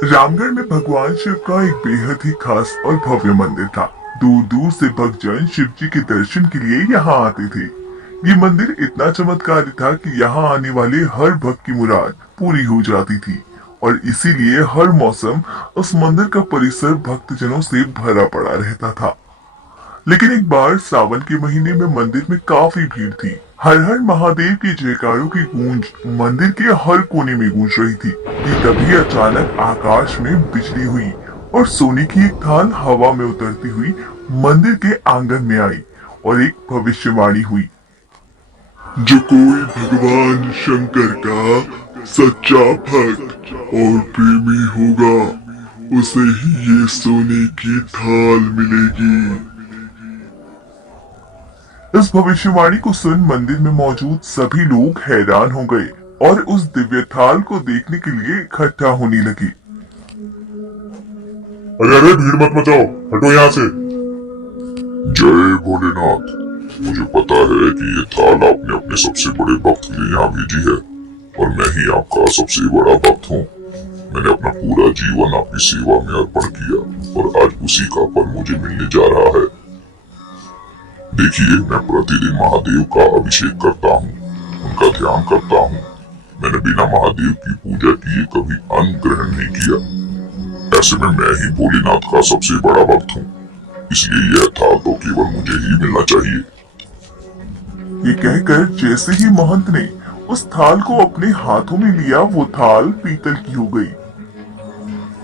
रामगढ़ में भगवान शिव का एक बेहद ही खास और भव्य मंदिर था। दूर दूर से भक्तजन शिव जी के दर्शन के लिए यहाँ आते थे। ये मंदिर इतना चमत्कारी था कि यहाँ आने वाले हर भक्त की मुराद पूरी हो जाती थी और इसीलिए हर मौसम उस मंदिर का परिसर भक्तजनों से भरा पड़ा रहता था। लेकिन एक बार सावन के महीने में मंदिर में काफी भीड़ थी। हर हर महादेव के जयकारों की गूंज मंदिर के हर कोने में गूंज रही थी कि तभी अचानक आकाश में बिजली हुई और सोने की एक थाल हवा में उतरती हुई मंदिर के आंगन में आई और एक भविष्यवाणी हुई। जो कोई भगवान शंकर का सच्चा भक्त और प्रेमी होगा, उसे ही ये सोने की थाल मिलेगी। इस भविष्यवाणी को सुन मंदिर में मौजूद सभी लोग हैरान हो गए और उस दिव्य थाल को देखने के लिए इकट्ठा होने लगे। अरे अरे भीड़ मत मचाओ, हटो यहाँ से। जय भोलेनाथ। मुझे पता है कि ये थाल आपने अपने सबसे बड़े भक्त के लिए यहाँ भेजी है और मैं ही आपका सबसे बड़ा भक्त हूँ। मैंने अपना पूरा जीवन आपकी सेवा में अर्पण किया और आज उसी का फल मुझे मिलने जा रहा है। देखिए, मैं प्रतिदिन महादेव का अभिषेक करता हूँ, उनका ध्यान करता हूँ। मैंने बिना महादेव की पूजा किए कभी अन्न ग्रहण नहीं किया। ऐसे में मैं ही भोलेनाथ का सबसे बड़ा भक्त हूँ, इसलिए यह थाल तो केवल मुझे ही मिलना चाहिए। ये कहकर जैसे ही महंत ने उस थाल को अपने हाथों में लिया, वो थाल पीतल की हो गई।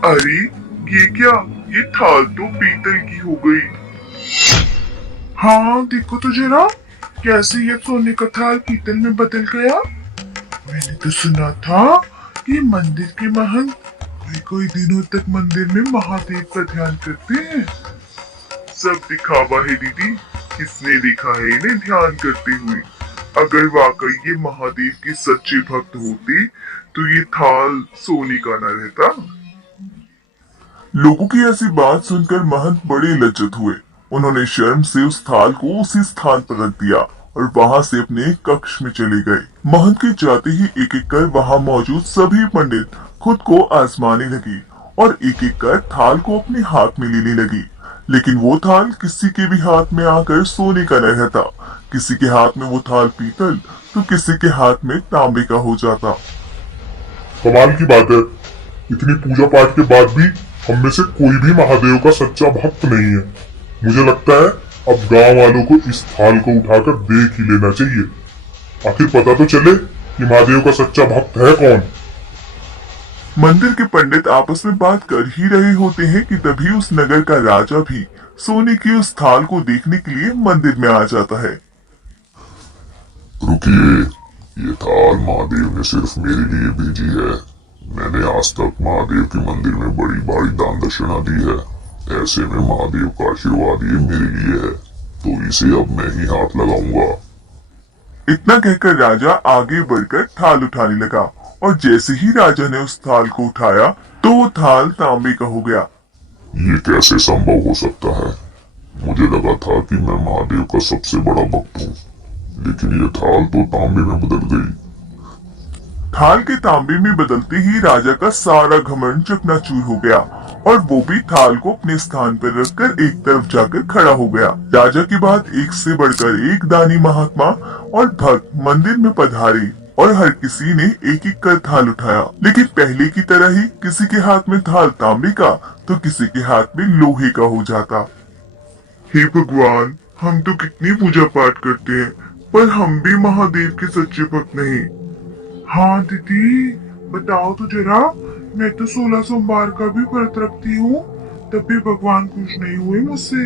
अरे ये क्या, ये थाल तो पीतल की हो गई। हाँ देखो तो जरा, कैसे ये सोने का थाल पीतल में बदल गया। मैंने तो सुना था कि मंदिर के महंत कोई दिनों तक मंदिर में महादेव का ध्यान करते हैं। सब दिखावा है दीदी, किसने देखा है इन्हें ध्यान करते हुए। अगर वाकई ये महादेव के सच्चे भक्त होते तो ये थाल सोने का न रहता। लोगों की ऐसी बात सुनकर महंत बड़े लज्जित हुए। उन्होंने शर्म से उस थाल को उसी स्थान पर रख दिया और वहां से अपने कक्ष में चले गए। महंत के जाते ही एक एक कर वहां मौजूद सभी पंडित खुद को आजमाने लगे और एक एक कर थाल को अपने हाथ में लेने लगे। लेकिन वो थाल किसी के भी हाथ में आकर सोने का न रहता। किसी के हाथ में वो थाल पीतल तो किसी के हाथ में तांबे का हो जाता। कमाल की बात है, इतनी पूजा पाठ के बाद भी हम में से कोई भी महादेव का सच्चा भक्त नहीं है। मुझे लगता है अब गांव वालों को इस थाल को उठाकर देख ही लेना चाहिए, आखिर पता तो चले कि महादेव का सच्चा भक्त है कौन। मंदिर के पंडित आपस में बात कर ही रहे होते हैं कि तभी उस नगर का राजा भी सोने की उस थाल को देखने के लिए मंदिर में आ जाता है। रुकिए, ये थाल महादेव ने सिर्फ मेरे लिए भेजी है। मैंने आज तक महादेव के मंदिर में बड़ी बड़ी दान दक्षिणा दी है। ऐसे में महादेव का आशीर्वाद ये मेरे लिए है, तो इसे अब मैं ही हाथ लगाऊंगा। इतना कहकर राजा आगे बढ़कर थाल उठाने लगा और जैसे ही राजा ने उस थाल को उठाया तो वो थाल तांबे का हो गया। ये कैसे संभव हो सकता है? मुझे लगा था कि मैं महादेव का सबसे बड़ा भक्त हूँ, लेकिन ये थाल तो तांबे में बदल गई। थाल के तांबे में बदलते ही राजा का सारा घमंड चकनाचूर हो गया और वो भी थाल को अपने स्थान पर रखकर एक तरफ जाकर खड़ा हो गया। राजा के बाद एक से बढ़कर एक दानी महात्मा और भक्त मंदिर में पधारे और हर किसी ने एक एक कर थाल उठाया। लेकिन पहले की तरह ही किसी के हाथ में थाल तांबे का तो किसी के हाथ में लोहे का हो जाता। हे भगवान, हम तो कितनी पूजा पाठ करते हैं पर हम भी महादेव के सच्चे भक्त नहीं। हाँ दीदी बताओ तो जरा, मैं तो 16 सोमवार का भी व्रत रखती हूँ, तब भी भगवान खुश नहीं हुए मुझसे।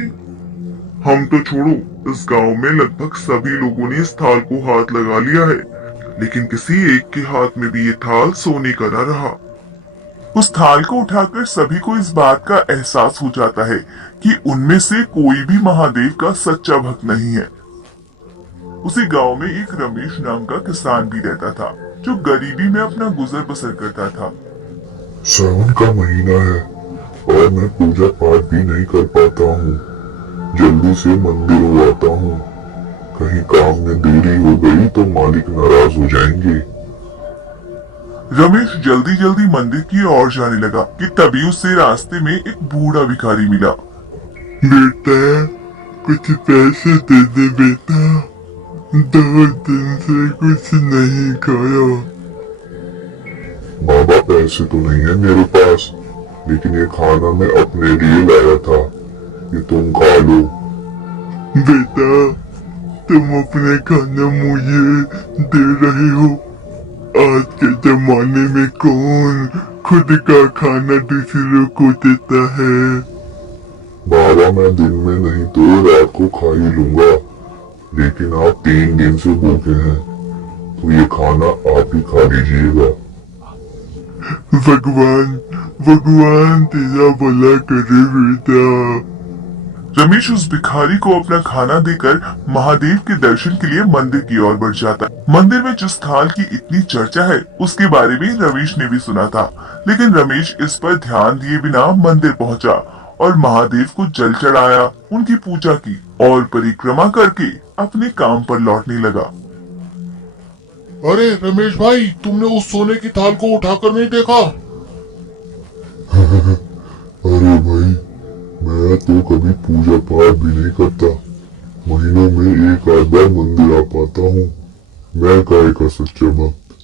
हम तो छोड़ो, इस गांव में लगभग सभी लोगों ने इस थाल को हाथ लगा लिया है, लेकिन किसी एक के हाथ में भी ये थाल सोने का न रहा। उस थाल को उठाकर सभी को इस बात का एहसास हो जाता है कि उनमें से कोई भी महादेव का सच्चा भक्त नहीं है। उसी गांव में एक रमेश नाम का किसान भी रहता था, जो गरीबी में अपना गुजर बसर करता था। सावन का महीना है और मैं पूजा पाठ भी नहीं कर पाता हूँ। जल्दी से मंदिर हो आता हूँ, कहीं काम में देरी हो गई तो मालिक नाराज हो जाएंगे। रमेश जल्दी जल्दी मंदिर की ओर जाने लगा कि तभी उसे रास्ते में एक बूढ़ा भिखारी मिला। बेटा, कुछ पैसे दे दे बेटा, 2 दिन से कुछ नहीं खाया। बाबा पैसे तो नहीं है मेरे पास, लेकिन ये खाना मैं अपने लिए लाया था, ये तुम खा लो। बेटा, तुम अपने खाना मुझे दे रहे हो? आज के जमाने में कौन खुद का खाना दूसरों को देता है? बाबा मैं दिन में नहीं तो रात को खा ही लूंगा, लेकिन आप 3 दिन से भूखे हैं, तो ये खाना आप ही खा लीजिएगा। भगवान भगवान तेरा भला करे बेटा। रमेश उस भिखारी को अपना खाना देकर महादेव के दर्शन के लिए मंदिर की ओर बढ़ जाता। मंदिर में जिस थाल की इतनी चर्चा है उसके बारे में रमेश ने भी सुना था, लेकिन रमेश इस पर ध्यान दिए बिना मंदिर पहुंचा और महादेव को जल चढ़ाया, उनकी पूजा की और परिक्रमा करके अपने काम पर लौटने लगा। अरे रमेश भाई, तुमने उस सोने की थाल को उठाकर नहीं देखा? अरे भाई, मैं तो कभी पूजा पाठ भी नहीं करता, महीनों में एक आध बार मंदिर आ पाता हूँ, मैं काय का सच्चा भक्त।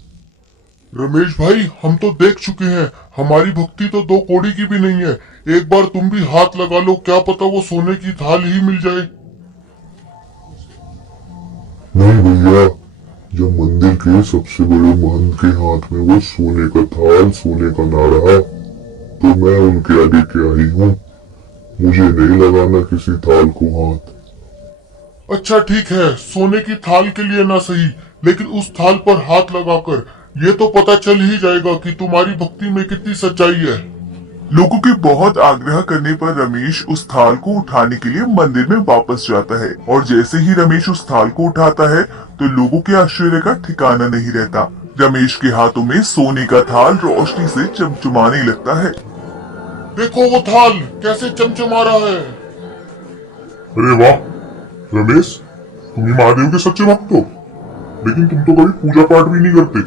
रमेश भाई, हम तो देख चुके हैं, हमारी भक्ति तो 2 कौड़ी की भी नहीं है। एक बार तुम भी हाथ लगा लो, क्या पता वो सोने की थाल ही मिल जाए। नहीं भैया, जब मंदिर के सबसे बड़े महंत के हाथ में वो सोने का थाल, सोने का ना रहा, तो मैं उनके आगे क्या ही हूँ। मुझे नहीं लगाना किसी थाल को हाथ। अच्छा ठीक है, सोने की थाल के लिए ना सही, लेकिन उस थाल पर हाथ लगाकर ये तो पता चल ही जाएगा कि तुम्हारी भक्ति में कितनी सच्चाई है। लोगों के बहुत आग्रह करने पर रमेश उस थाल को उठाने के लिए मंदिर में वापस जाता है और जैसे ही रमेश उस थाल को उठाता है तो लोगों के आश्चर्य का ठिकाना नहीं रहता। रमेश के हाथों में सोने का थाल रोशनी से चमचमाने लगता है। देखो वो थाल कैसे चमचमा रहा है। अरे वाह रमेश, तुम ही महादेव के सच्चे भक्त हो, लेकिन तुम तो कभी पूजा पाठ भी नहीं करते,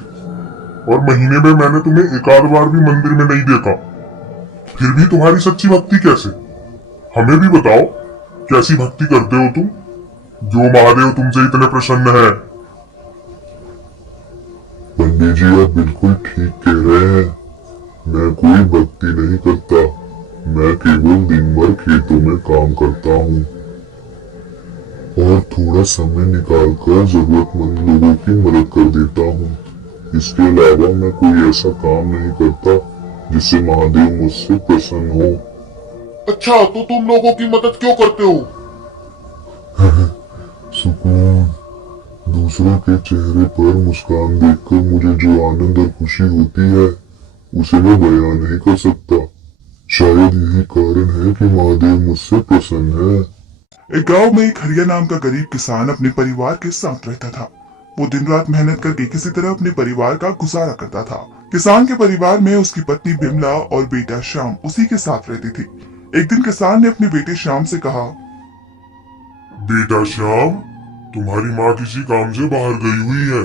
और महीने में मैंने तुम्हें एक आध बार भी मंदिर में नहीं देखा, फिर भी तुम्हारी सच्ची भक्ति कैसे? हमें भी बताओ, कैसी भक्ति करते हो तुम, जो महादेव तुमसे इतने प्रसन्न है? पंडित जी आप बिल्कुल ठीक कह रहे हैं, मैं कोई भक्ति नहीं करता, मैं केवल दिन भर खेतों में काम करता हूँ और थोड़ा समय निकालकर जरूरतमंद लोगों की मदद कर देता हूँ। इसके अलावा मैं कोई ऐसा काम नहीं करता जिससे महादेव मुझसे प्रसन्न हो। अच्छा, तो तुम लोगों की मदद क्यों करते हो? सुकून, दूसरों के चेहरे पर मुस्कान देखकर मुझे जो आनंद और खुशी होती है उसे मैं बयान नहीं कर सकता। शायद यही कारण है कि महादेव मुझसे प्रसन्न है। एक गांव में एक हरिया नाम का गरीब किसान अपने परिवार के साथ रहता था। वो दिन रात मेहनत करके किसी तरह अपने परिवार का गुजारा करता था। किसान के परिवार में उसकी पत्नी बिमला और बेटा श्याम उसी के साथ रहती थी। एक दिन किसान ने अपने बेटे श्याम से कहा, बेटा श्याम, तुम्हारी माँ किसी काम से बाहर गई हुई है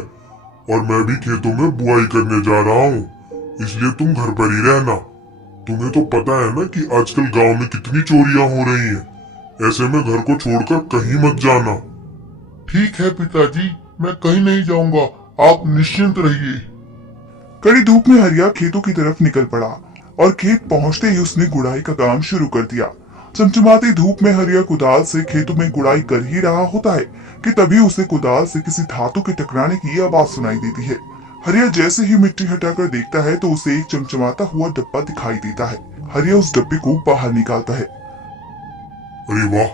और मैं भी खेतों में बुआई करने जा रहा हूँ, इसलिए तुम घर पर ही रहना। तुम्हें तो पता है ना कि आजकल गांव में कितनी चोरियां हो रही हैं, ऐसे में घर को छोड़कर कहीं मत जाना। ठीक है पिताजी, मैं कहीं नहीं जाऊंगा, आप निश्चिंत रहिए। कड़ी धूप में हरिया खेतों की तरफ निकल पड़ा और खेत पहुंचते ही उसने गुड़ाई का काम शुरू कर दिया। चमचमाती धूप में हरिया कुदाल से खेतों में गुड़ाई कर ही रहा होता है कि तभी उसे कुदाल से किसी धातु के टकराने की आवाज सुनाई देती है। हरिया जैसे ही मिट्टी हटाकर देखता है तो उसे एक चमचमाता हुआ डब्बा दिखाई देता है। हरिया उस डब्बे को बाहर निकालता है। अरे वाह,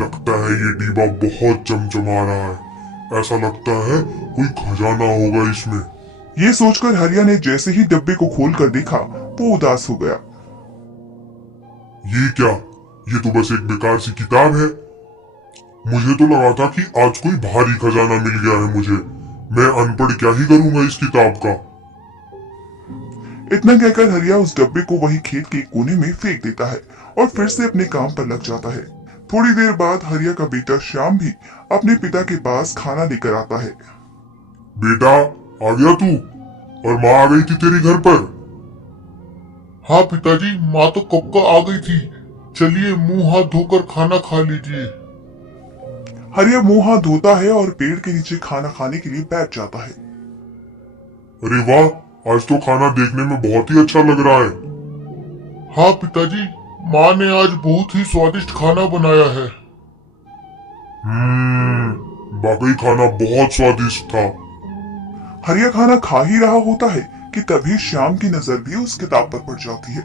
लगता है ये डिब्बा बहुत चमचमा रहा है, ऐसा लगता है कोई खजाना होगा इसमें। ये सोचकर हरिया ने जैसे ही डब्बे को खोलकर देखा वो उदास हो गया। ये क्या, ये तो बस एक बेकार सी किताब है। मुझे तो लगा था कि आज कोई भारी खजाना मिल गया है मुझे। मैं अनपढ़ क्या ही करूंगा इस किताब का। इतना कहकर हरिया उस डब्बे को वही खेत के कोने में फेंक देता है और फिर से अपने काम पर लग जाता है। थोड़ी देर बाद हरिया का बेटा श्याम भी अपने पिता के पास खाना लेकर आता है। बेटा आ गया तू, और माँ आ गई थी तेरी घर पर? हाँ पिताजी, माँ तो कब का आ गई थी। चलिए मुंह हाथ धोकर खाना खा लीजिए। हरिया मुंह हाथ धोता है और पेड़ के नीचे खाना खाने के लिए बैठ जाता है। अरे वाह, आज तो खाना देखने में बहुत ही अच्छा लग रहा है। हाँ पिताजी, माँ ने आज बहुत ही स्वादिष्ट खाना बनाया है। वाकई खाना बहुत स्वादिष्ट था। हरिया खाना खा ही रहा होता है कि तभी श्याम की नजर भी उस किताब पर पड़ जाती है।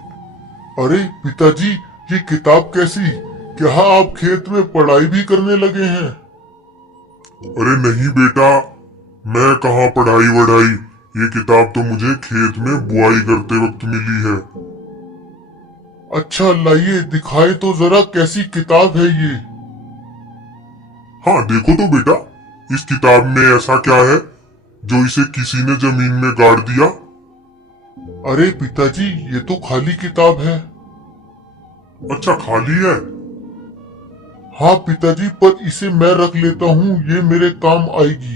अरे पिताजी, ये किताब कैसी? क्या आप खेत में पढ़ाई भी करने लगे हैं? अरे नहीं बेटा, मैं कहाँ पढ़ाई वढ़ाई, ये किताब तो मुझे खेत में बुआई करते वक्त मिली है। अच्छा लाइए, दिखाए तो जरा कैसी किताब है ये। हाँ देखो तो बेटा, इस किताब में ऐसा क्या है जो इसे किसी ने जमीन में गाड़ दिया? अरे पिताजी, ये तो खाली किताब है। अच्छा खाली है? हाँ पिताजी, पर इसे मैं रख लेता हूँ, ये मेरे काम आएगी।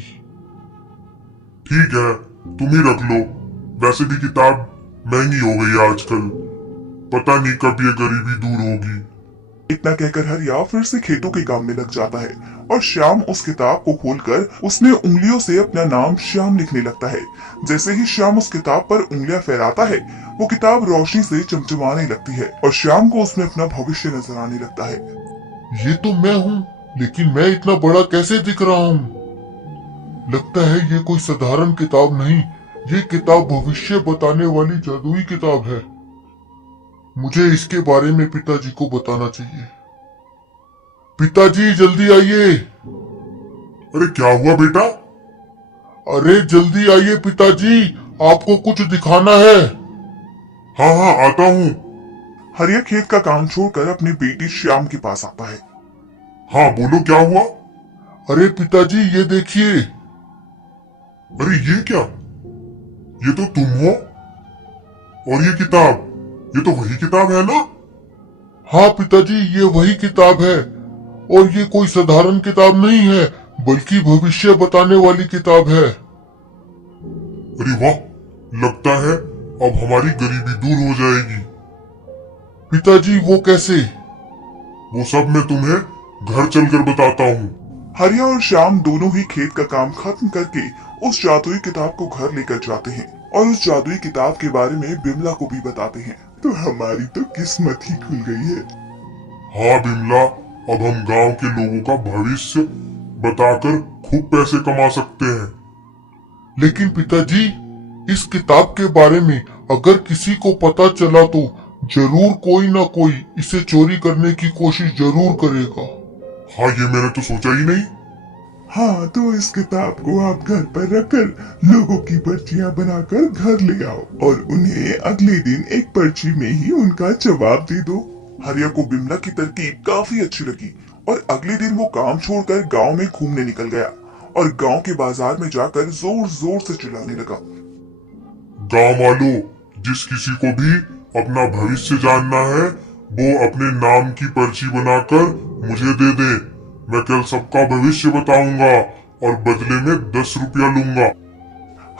ठीक है, तुम ही रख लो। वैसे भी किताब महंगी हो गई है आजकल, पता नहीं कब ये गरीबी दूर होगी। इतना कहकर हरिया फिर से खेतों के काम में लग जाता है और श्याम उस किताब को खोलकर उसमें उंगलियों से अपना नाम श्याम लिखने लगता है। जैसे ही श्याम उस किताब पर उंगलियां फहराता है, वो किताब रोशनी से चमचमाने लगती है और श्याम को उसमें अपना भविष्य नजर आने लगता है। ये तो मैं हूँ, लेकिन मैं इतना बड़ा कैसे दिख रहा हूँ? लगता है ये कोई साधारण किताब नहीं, ये किताब भविष्य बताने वाली जादुई किताब है। मुझे इसके बारे में पिताजी को बताना चाहिए। पिताजी जल्दी आइए। अरे क्या हुआ बेटा? अरे जल्दी आइए पिताजी, आपको कुछ दिखाना है। हाँ हाँ आता हूँ। हरिया खेत का काम छोड़कर अपनी बेटी श्याम के पास आता है। हाँ बोलो क्या हुआ? अरे पिताजी ये देखिए। अरे ये क्या? ये तो तुम हो, और ये किताब, ये तो वही किताब है ना? हाँ पिताजी, ये वही किताब है, और ये कोई साधारण किताब नहीं है, बल्कि भविष्य बताने वाली किताब है। अरे वाह, लगता है अब हमारी गरीबी दूर हो जाएगी। पिताजी वो कैसे? वो सब मैं तुम्हें घर चलकर बताता हूँ। हरिया और श्याम दोनों ही खेत का काम खत्म करके उस जादुई किताब को घर लेकर जाते हैं और उस जादुई किताब के बारे में बिमला को भी बताते हैं। तो हमारी तो किस्मत ही खुल गई है। हाँ बिमला, अब हम गांव के लोगों का भविष्य बताकर खूब पैसे कमा सकते हैं। लेकिन पिताजी, इस किताब के बारे में अगर किसी को पता चला तो जरूर कोई ना कोई इसे चोरी करने की कोशिश जरूर करेगा। हाँ ये मैंने तो सोचा ही नहीं। हाँ, तो इस किताब को आप घर पर रखकर लोगों की पर्चियां बनाकर घर ले आओ और उन्हें अगले दिन एक पर्ची में ही उनका जवाब दे दो। हरिया को बिमला की तरकीब काफी अच्छी लगी और अगले दिन वो काम छोड़कर गांव में घूमने निकल गया और गांव के बाजार में जाकर जोर जोर से चिल्लाने लगा। गांव वालों, जिस किसी को भी अपना भविष्य जानना है वो अपने नाम की पर्ची बनाकर मुझे दे दे। मैं कल सबका भविष्य बताऊंगा और बदले में 10 रुपया लूंगा।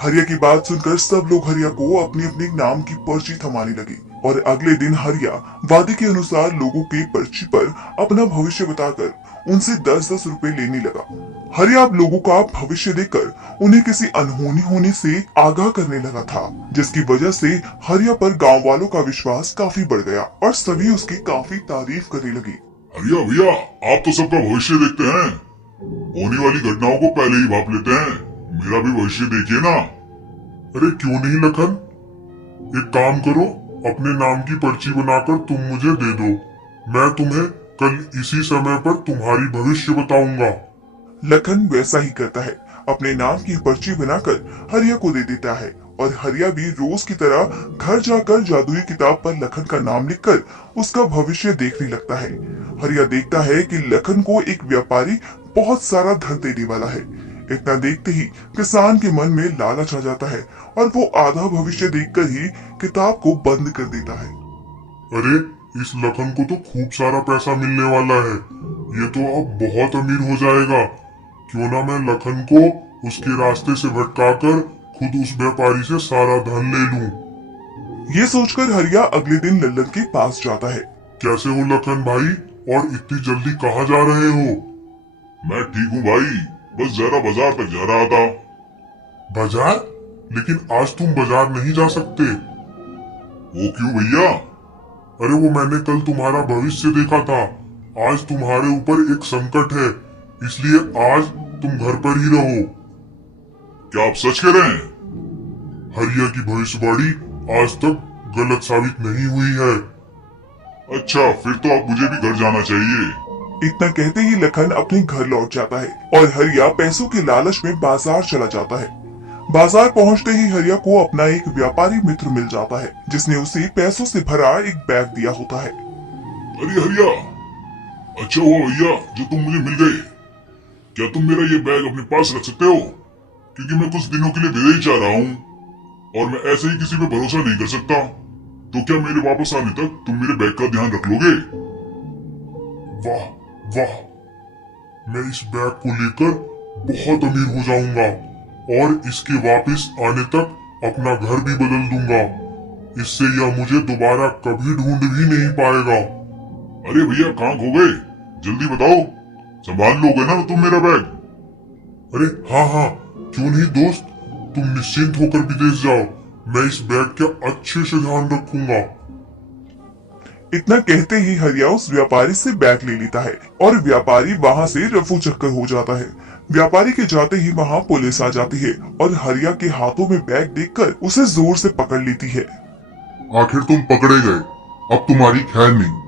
हरिया की बात सुनकर सब लोग हरिया को अपनी अपनी नाम की पर्ची थमाने लगे और अगले दिन हरिया वादे के अनुसार लोगों के पर्ची पर अपना भविष्य बताकर उनसे 10-10 रुपए लेने लगा। हरिया अब लोगों का भविष्य देखकर उन्हें किसी अनहोनी होने से आगाह करने लगा था, जिसकी वजह से हरिया पर गांव वालों का विश्वास काफी बढ़ गया और सभी उसकी काफी तारीफ करने लगे। भैया भैया, आप तो सबका भविष्य देखते हैं, होने वाली घटनाओं को पहले ही भाप लेते हैं, मेरा भी भविष्य देखिए ना। अरे क्यों नहीं लखन, एक काम करो, अपने नाम की पर्ची बनाकर तुम मुझे दे दो। मैं तुम्हें कल इसी समय पर तुम्हारी भविष्य बताऊंगा। लखन वैसा ही करता है, अपने नाम की पर्ची बनाकर हरिया को दे देता है और हरिया भी रोज की तरह घर जाकर जादुई किताब पर लखन का नाम लिखकर उसका भविष्य देखने लगता है। हरिया देखता है कि लखन को एक व्यापारी बहुत सारा धन देने वाला है। इतना देखते ही किसान के मन में लालच आ जाता है और वो आधा भविष्य देखकर ही किताब को बंद कर देता है। अरे इस लखन को तो खूब सारा पैसा मिलने वाला है, ये तो अब बहुत अमीर हो जाएगा। क्यों ना मैं लखन को उसके रास्ते से भटकाकर खुद उस व्यापारी से सारा धन ले लूं। ये सोचकर हरिया अगले दिन लल्लन के पास जाता है। कैसे हो लखन भाई, और इतनी जल्दी कहाँ जा रहे हो? मैं ठीक हूँ भाई, बस जरा बाजार तक जा रहा था। बाजार? लेकिन आज तुम बाजार नहीं जा सकते। वो क्यों भैया? अरे वो मैंने कल तुम्हारा भविष्य देखा था। आज तुम्हारे ऊपर एक संकट है, इसलिए आज तुम घर पर ही रहो। क्या आप सच कह रहे हैं? हरिया की भविष्यवाणी आज तक गलत साबित नहीं हुई है। अच्छा, फिर तो आप मुझे भी घर जाना चाहिए। इतना कहते ही लखन अपने घर लौट जाता है और हरिया पैसों के लालच में बाजार चला जाता है। बाजार पहुंचते ही हरिया को अपना एक व्यापारी मित्र मिल जाता है, जिसने उसे पैसों से भरा एक बैग दिया होता है। अरे हरिया, अच्छा हुआ भैया जो तुम मुझे मिल गए। क्या तुम मेरा ये बैग अपने पास रख सकते हो? क्योंकि मैं कुछ दिनों के लिए विदेश जा रहा हूँ और मैं ऐसे ही किसी पे भरोसा नहीं कर सकता। तो क्या मेरे वापस आने तक तुम मेरे बैग का ध्यान रख लोगे? वाह वाह, मैं इस बैग को लेकर बहुत अमीर हो जाऊंगा और इसके वापस आने तक अपना घर भी बदल दूंगा। इससे यह मुझे दोबारा कभी ढूंढ भी नहीं पाएगा। अरे भैया कहाँ खो गए? जल्दी बताओ, संभाल लोगे ना तुम मेरा बैग? अरे हाँ हाँ, क्यों नहीं दोस्त, तुम निश्चिंत होकर विदेश जाओ, मैं इस बैग का अच्छे से ध्यान रखूंगा। इतना कहते ही हरिया उस व्यापारी से बैग ले लेता है और व्यापारी वहाँ से रफू चक्कर हो जाता है। व्यापारी के जाते ही वहाँ पुलिस आ जाती है और हरिया के हाथों में बैग देखकर उसे जोर से पकड़ लेती है। आखिर तुम पकड़े गए, अब तुम्हारी खैर नहीं।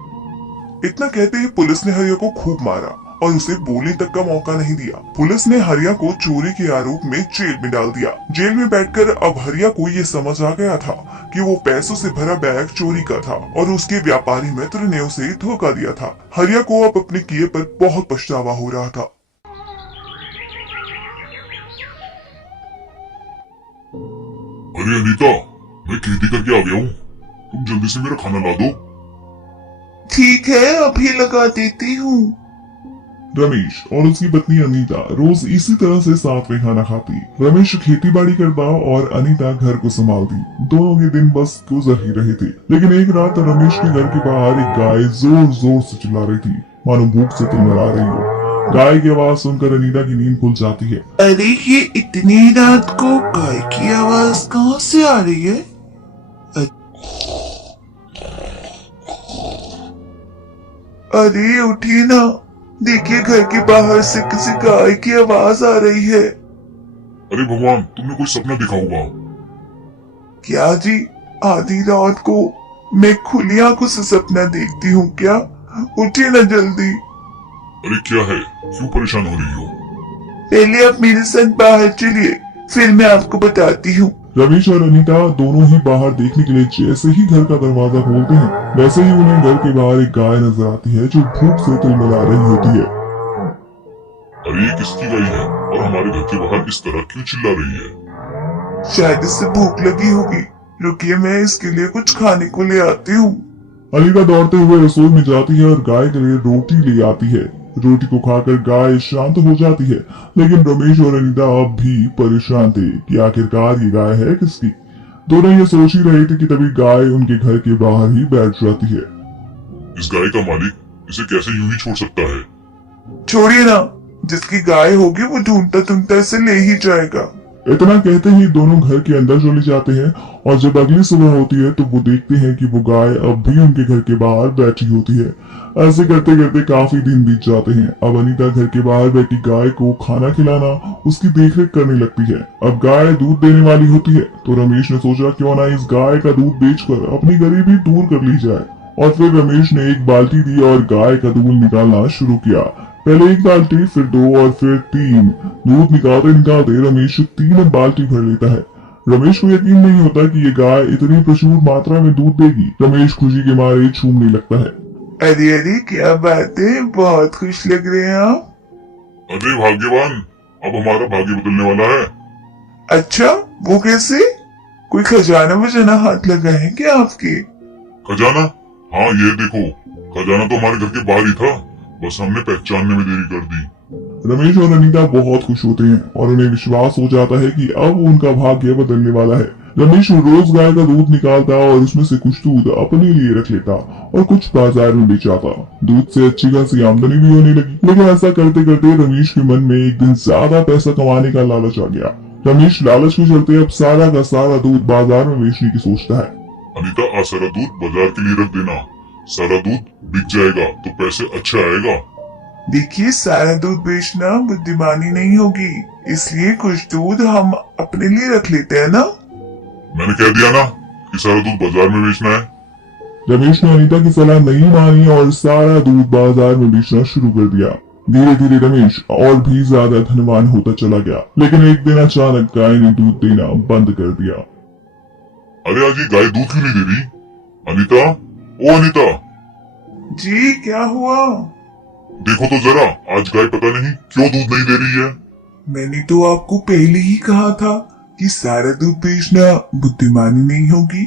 इतना कहते ही पुलिस ने हरिया को खूब मारा और उसे बोलने तक का मौका नहीं दिया। पुलिस ने हरिया को चोरी के आरोप में जेल में डाल दिया। जेल में बैठकर अब हरिया को ये समझ आ गया था कि वो पैसों से भरा बैग चोरी का था और उसके व्यापारी मित्र ने उसे धोखा दिया था। हरिया को अब अपने किए पर बहुत पछतावा हो रहा था। अरे अनीता, मैं खेती करके आ गया हूँ, तुम जल्दी से मेरा खाना ला दो। ठीक है, अभी लगा देती हूँ। रमेश और उसकी पत्नी अनीता रोज इसी तरह से साथ में खाना खाती। रमेश खेती बाड़ी करता और अनीता घर को संभालती। दोनों के दिन बस गुजर ही रहे थे, लेकिन एक रात रमेश के घर के बाहर एक गाय जोर जोर से चिल्ला रही थी, मानो भूख से तिलमिला रही हो। गाय की आवाज सुनकर अनीता की नींद खुल जाती है। अरे ये इतनी रात को गाय की आवाज कहाँ से आ रही है? अरे उठिए ना, देखिए घर के बाहर से किसी गाय की आवाज आ रही है। अरे भगवान, तुमने कोई सपना देखा होगा। क्या जी, आधी रात को मैं खुली आंखों से सपना देखती हूँ क्या? उठिए ना जल्दी। अरे क्या है, क्यों परेशान हो रही हो? पहले आप मेरे साथ बाहर चलिए, फिर मैं आपको बताती हूँ। रमेश और अनीता दोनों ही बाहर देखने के लिए जैसे ही घर का दरवाजा खोलते हैं, वैसे ही उन्हें घर के बाहर एक गाय नजर आती है जो भूख से तिलमिला रही होती है। अरे ये किसकी गाय है और हमारे घर के बाहर इस तरह क्यों चिल्ला रही है? शायद इससे भूख लगी होगी, रुकिए मैं इसके लिए कुछ खाने को ले आती हूँ। अनीता दौड़ते हुए रसोई में जाती है और गाय के लिए रोटी ले आती है। रोटी को खाकर गाय शांत हो जाती है, लेकिन रमेश और अनीता अब भी परेशान थे कि आखिरकार ये गाय है किसकी। दोनों ये सोच ही रहे थे कि तभी गाय उनके घर के बाहर ही बैठ जाती है। इस गाय का मालिक इसे कैसे यूं ही छोड़ सकता है? छोड़िए ना, जिसकी गाय होगी वो ढूंढता ढूंढता इसे ले ही जाएगा। इतना कहते ही दोनों घर के अंदर चले जाते हैं और जब अगली सुबह होती है तो वो देखते हैं कि वो गाय अब भी उनके घर के बाहर बैठी होती है। ऐसे करते करते काफी दिन बीत जाते हैं। अब अनीता घर के बाहर बैठी गाय को खाना खिलाना, उसकी देखरेख करने लगती है। अब गाय दूध देने वाली होती है तो रमेश ने सोचा क्यों ना इस गाय का दूध बेचकर अपनी गरीबी दूर कर ली जाए। और फिर रमेश ने एक बाल्टी दी और गाय का दूध निकालना शुरू किया। पहले एक बाल्टी, फिर 2 और फिर 3। दूध निकालते निकालते रमेश 3 बाल्टी भर लेता है। रमेश को यकीन नहीं होता कि ये गाय इतनी प्रचुर मात्रा में दूध देगी। रमेश खुशी के मारे झूमने लगता है। अरे अरे क्या बात है, बहुत खुश लग रहे हैं आप। अरे भाग्यवान, अब हमारा भाग्य बदलने वाला है। अच्छा, वो कैसे? कोई खजाना वजाना हाथ लगा है क्या आपके? खजाना? हाँ ये देखो, खजाना तो हमारे घर के बाहर ही था, बस हमने पहचानने में देरी कर दी। रमेश और अनीता बहुत खुश होते हैं और उन्हें विश्वास हो जाता है कि अब उनका भाग्य बदलने वाला है। रमेश रोज गाय का दूध निकालता और उसमें से कुछ दूध अपने लिए रख लेता और कुछ बाजार में बेच आता। दूध से अच्छी खासी आमदनी भी होने लगी। लेकिन ऐसा करते करते रमेश के मन में एक दिन ज्यादा पैसा कमाने का लालच आ गया। रमेश लालच के चलते अब सारा का सारा दूध बाजार में बेचने की सोचता है। अनीता, आज सारा दूध बाजार के लिए रख देना। सारा दूध बिक जाएगा तो पैसे अच्छा आएगा। देखिए, सारा दूध बेचना बुद्धिमानी नहीं होगी, इसलिए कुछ दूध हम अपने लिए रख लेते हैं ना। मैंने कह दिया ना कि सारा दूध बाजार में बेचना है। रमेश ने अनीता की सलाह नहीं मानी और सारा दूध बाजार में बेचना शुरू कर दिया। धीरे धीरे रमेश और भी ज्यादा धनवान होता चला गया। लेकिन एक दिन अचानक गाय ने दूध देना बंद कर दिया। अरे आज ये गाय दूध क्यों नहीं दे रही? अनीता, ओ अनीता, जी क्या हुआ? देखो तो जरा, आज गाय पता नहीं क्यों दूध नहीं दे रही है। मैंने तो आपको पहले ही कहा था कि सारा दूध बेचना बुद्धिमानी नहीं होगी।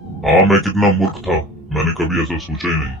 हाँ, मैं कितना मूर्ख था, मैंने कभी ऐसा सोचा ही नहीं।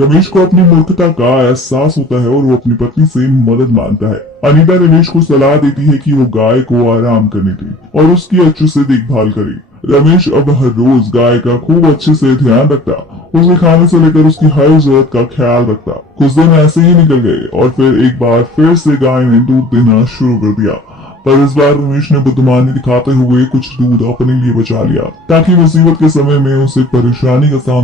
रमेश को अपनी मूर्खता का एहसास होता है और वो अपनी पत्नी से मदद मांगता है। अनीता रमेश को सलाह देती है कि वो गाय को आराम करने दे और उसकी अच्छे से देखभाल करे। रमेश अब हर रोज गाय का खूब अच्छे से ध्यान रखता, उसे खाने से लेकर उसकी हर जरूरत का ख्याल रखता। कुछ दिन ऐसे ही निकल गए और फिर एक बार फिर से गाय ने दूध देना शुरू कर दिया। पर इस बार रमेश ने बुद्धिमानी दिखाते हुए कुछ दूध अपने लिए बचा लिया ताकि मुसीबत के समय में उसे परेशानी का सामना